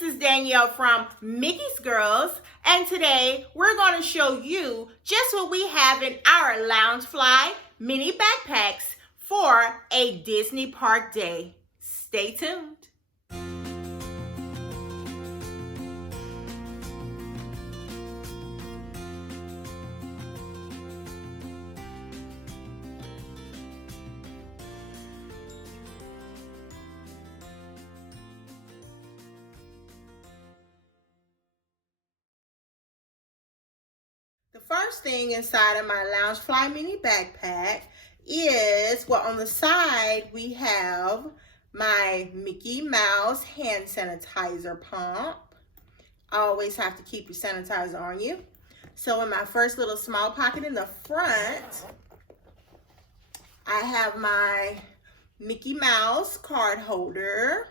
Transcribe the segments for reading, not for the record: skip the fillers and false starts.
this is Danielle from Mickey's Girls, and today we're going to show you just what we have in our Loungefly mini backpacks for a Disney park day. Stay tuned. The first thing inside of my Loungefly mini backpack is, well, on the side we have my Mickey Mouse hand sanitizer pump. Always have to keep your sanitizer on you. So in my first little small pocket in the front, I have my Mickey Mouse card holder.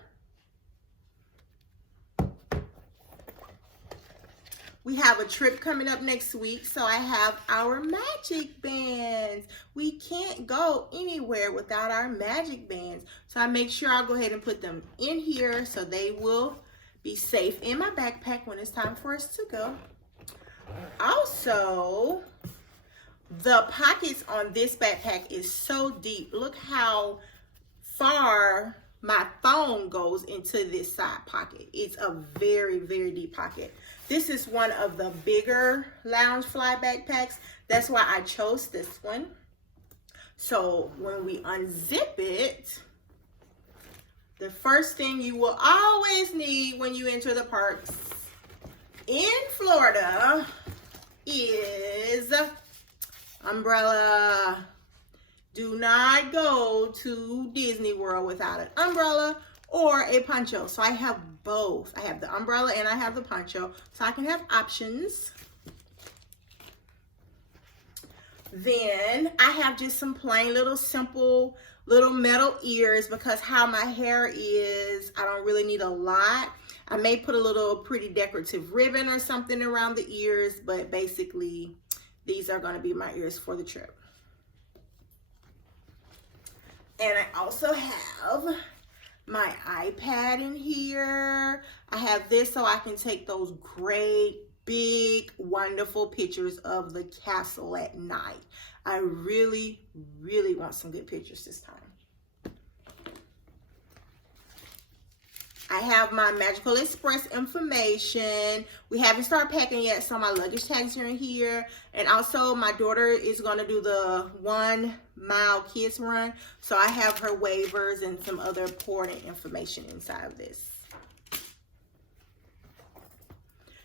We have a trip coming up next week, so I have our magic bands. We can't go anywhere without our magic bands. So I make sure I'll go ahead and put them in here so they will be safe in my backpack when it's time for us to go. Also, the pockets on this backpack is so deep. Look how far my phone goes into this side pocket. It's a very, very deep pocket. This is one of the bigger Loungefly backpacks. That's why I chose this one. So when we unzip it, the first thing you will always need when you enter the parks in Florida is umbrella. Do not go to Disney World without an umbrella or a poncho. So I have both. I have the umbrella and I have the poncho, so I can have options. Then I have just some plain little simple little metal ears because how my hair is, I don't really need a lot. I may put a little pretty decorative ribbon or something around the ears, but basically these are going to be my ears for the trip. And I also have my iPad in here. I have this so I can take those great, big, wonderful pictures of the castle at night. I really, really want some good pictures this time. I have my Magical Express information. We haven't started packing yet, so my luggage tags are in here. And also my daughter is gonna do the 1 mile kids run. So I have her waivers and some other important information inside of this.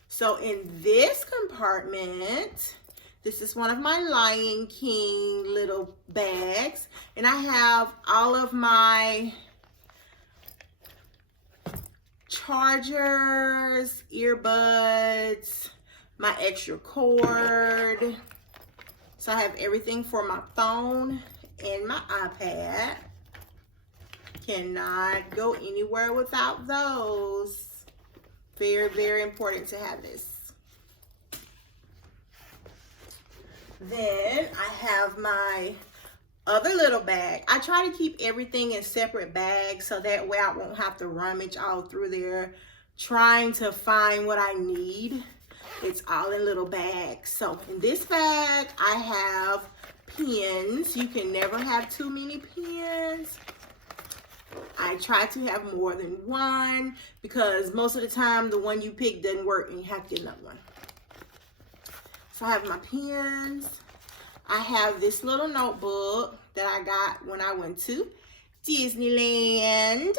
So in this compartment, this is one of my Lion King little bags. And I have all of my chargers, earbuds, my extra cord. So I have everything for my phone and my iPad. Cannot go anywhere without those. Very, very important to have this. Then I have my other little bag. I try to keep everything in separate bags so that way I won't have to rummage all through there trying to find what I need. It's all in little bags. So in this bag I have pens. You can never have too many pens. I try to have more than one because most of the time the one you pick doesn't work and you have to get another one. So I have my pens. I have this little notebook that I got when I went to Disneyland.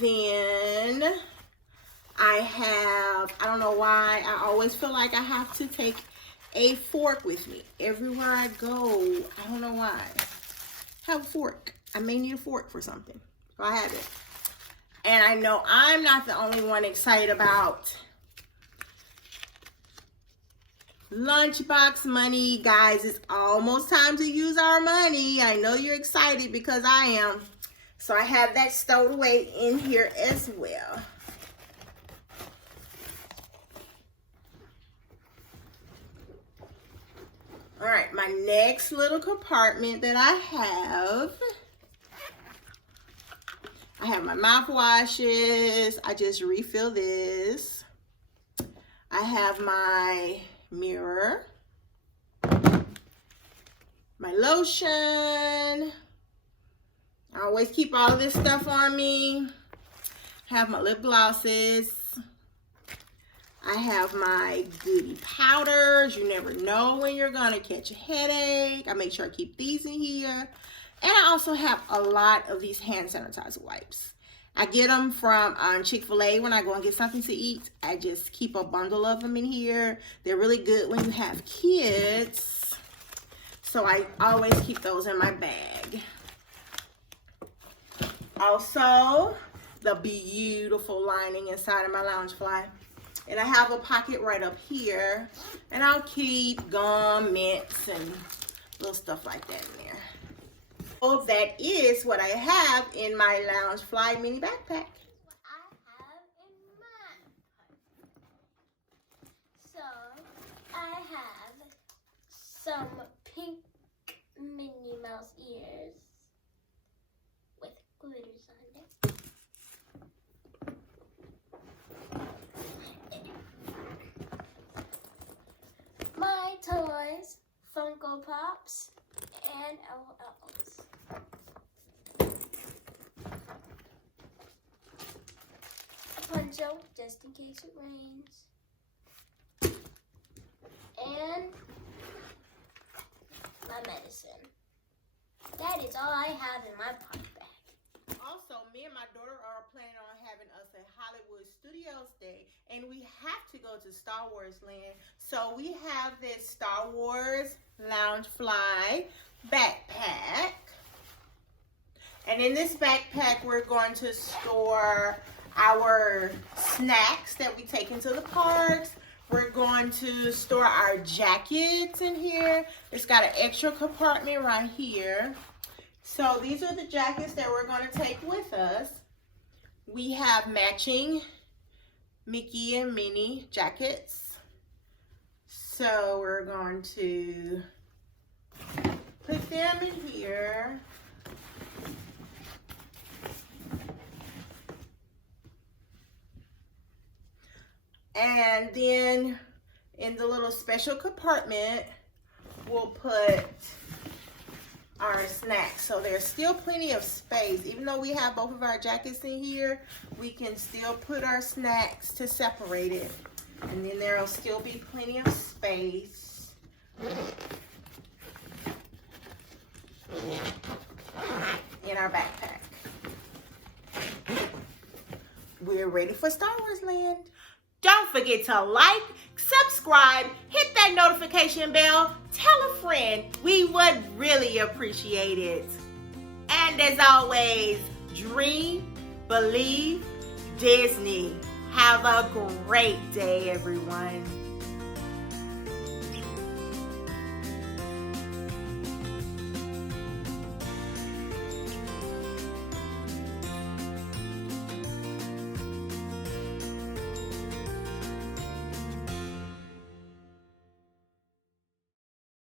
Then I have, I don't know why, I always feel like I have to take a fork with me everywhere I go. I don't know why. Have a fork. I may need a fork for something. So I have it. And I know I'm not the only one excited about lunchbox money. Guys, it's almost time to use our money. I know you're excited because I am. So I have that stowed away in here as well. All right, my next little compartment that I have I have my mouthwashes. I just refill this. I have my mirror, my lotion. I always keep all of this stuff on me. I have my lip glosses. I have my goody powders. You never know when you're gonna catch a headache. I make sure I keep these in here. And I also have a lot of these hand sanitizer wipes. I get them from Chick-fil-A when I go and get something to eat. I just keep a bundle of them in here. They're really good when you have kids. So I always keep those in my bag. Also, the beautiful lining inside of my Loungefly. And I have a pocket right up here. And I'll keep gum, mints, and little stuff like that in there. So that is what I have in my Loungefly mini backpack. So I have some pink Minnie Mouse ears with glitters on it. My toys, Funko Pops, and LLs. A poncho, just in case it rains. And my medicine. That is all I have in my pocket bag. Also, me and my daughter are planning on having us a Hollywood Studios day, and we have to go to Star Wars Land. So we have this Star Wars Loungefly backpack. And in this backpack, we're going to store our snacks that we take into the parks. We're going to store our jackets in here. It's got an extra compartment right here. So these are the jackets that we're going to take with us. We have matching Mickey and Minnie jackets. So we're going to put them in here. And then in the little special compartment, we'll put our snacks. So there's still plenty of space. Even though we have both of our jackets in here, we can still put our snacks to separate it. And then there'll still be plenty of space in our backpack. We're ready for Star Wars Land. Don't forget to like, subscribe, hit that notification bell, tell a friend. We would really appreciate it. And as always, dream, believe, Disney. Have a great day, everyone.